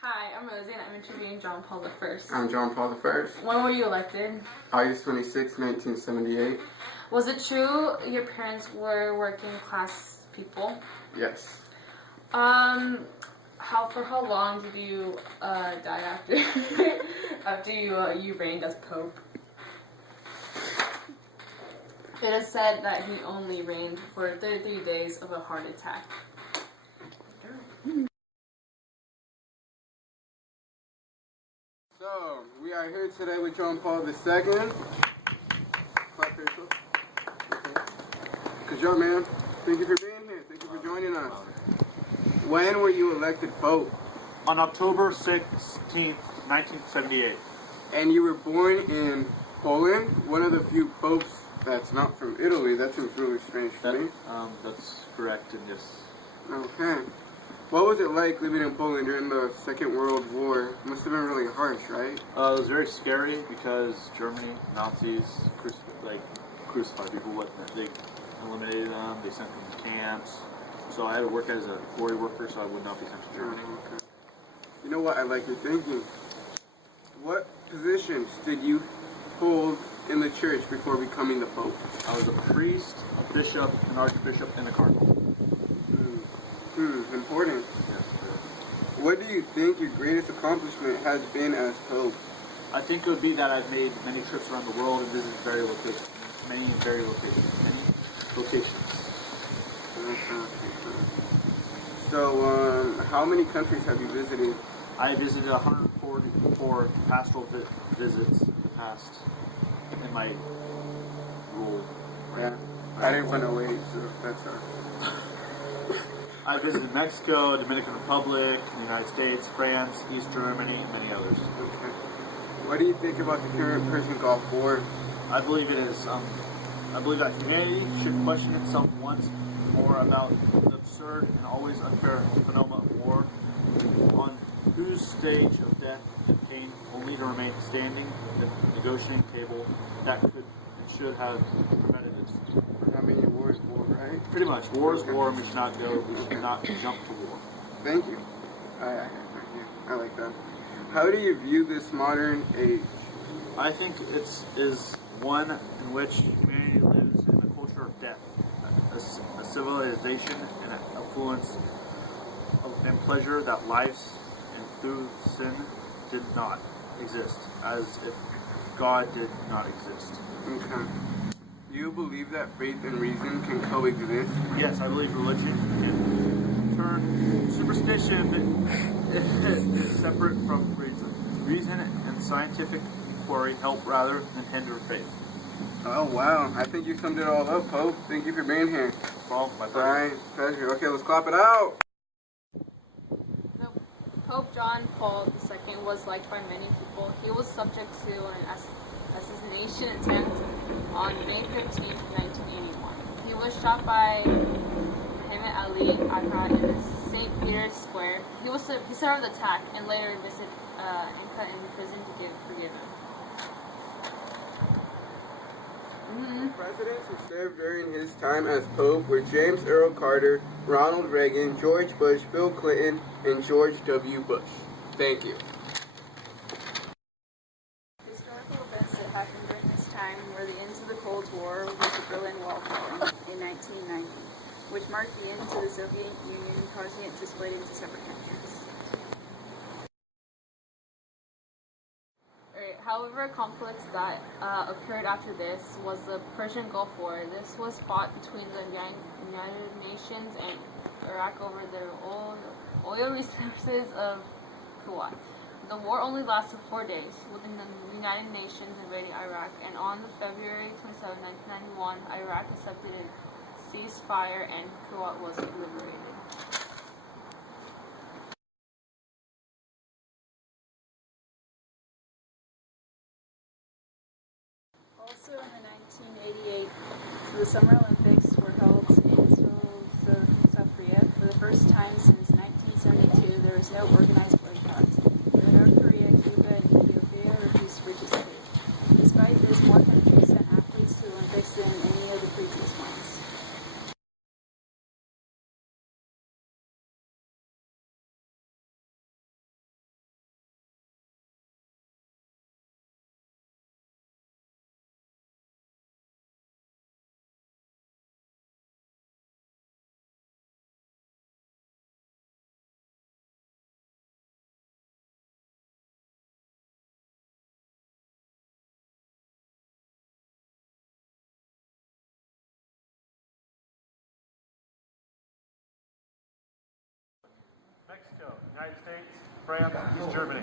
Hi, I'm Rosie and I'm interviewing John Paul I. I'm John Paul I. When were you elected? August 26, 1978. Was it true your parents were working class people? Yes. For how long did you die after after you reigned as Pope? It is said that he only reigned for 33 days of a heart attack. So, we are here today with John Paul II. Clap for yourself. Okay. Good job, man. Thank you for being here. Thank you for joining us. When were you elected Pope? On October 16th, 1978. And you were born in Poland, one of the few popes that's not from Italy. That seems really strange to me. That's correct, and yes. Okay. What was it like living in Poland during the Second World War? It must have been really harsh, right? It was very scary because Germany, Nazis, crucified people. They eliminated them. They sent them to camps. So I had to work as a quarry worker, so I would not be sent to Germany. Oh, okay. You know what? I like your thinking. What positions did you hold in the church before becoming the Pope? I was a priest, a bishop, an archbishop, and a cardinal. Important. Yes, what do you think your greatest accomplishment has been as Pope? I think it would be that I've made many trips around the world and visited many locations. So, how many countries have you visited? I visited 144 pastoral visits past in my rule. Yeah, I didn't want to wait, so that's all. I visited Mexico, Dominican Republic, the United States, France, East Germany, and many others. Okay. What do you think about the current Persian Gulf War? I believe it is. I believe that humanity should question itself once more about the absurd and always unfair phenomenon of war, on whose stage of death it came only to remain standing at the negotiating table that could and should have prevented it. I mean, war is war, right? Pretty much. War is war, and we should not jump to war. Thank you. I like that. How do you view this modern age? I think it is one in which humanity lives in a culture of death, a civilization and an affluence and pleasure that lives and through sin did not exist, as if God did not exist. Okay. Do you believe that faith and reason can coexist? Yes, I believe religion can turn superstition is separate from reason. Reason and scientific inquiry help rather than hinder faith. Oh, wow. I think you summed it all up, Pope. Thank you for being here. Well, my pleasure. All right, pleasure. Okay, let's clap it out. Pope John Paul II was liked by many people. He was subject to an assassination attempt on May 15, 1981. He was shot by Muhammad Ali Agha in St. Peter's Square. He survived the attack and later visited Inca in prison to give forgiveness. Presidents who served during his time as Pope were James Earl Carter, Ronald Reagan, George Bush, Bill Clinton, and George W. Bush. Thank you. Historical events that happened during this time were the end of the Cold War with the Berlin Wall falling in 1990, which marked the end to the Soviet Union, causing it to split into separate countries. However, conflicts that occurred after this was the Persian Gulf War. This was fought between the United Nations and Iraq over the oil resources of Kuwait. The war only lasted 4 days, with the United Nations invading Iraq, and on February 27, 1991, Iraq accepted a ceasefire and Kuwait was liberated. Also in the 1988, the Summer Olympics were held in Seoul, South Korea. For the first time since 1972, there was no organized boycott. North Korea, Cuba, and Ethiopia refused to participate. Despite this, more countries sent athletes to the Olympics than any of the previous ones. France, East Germany.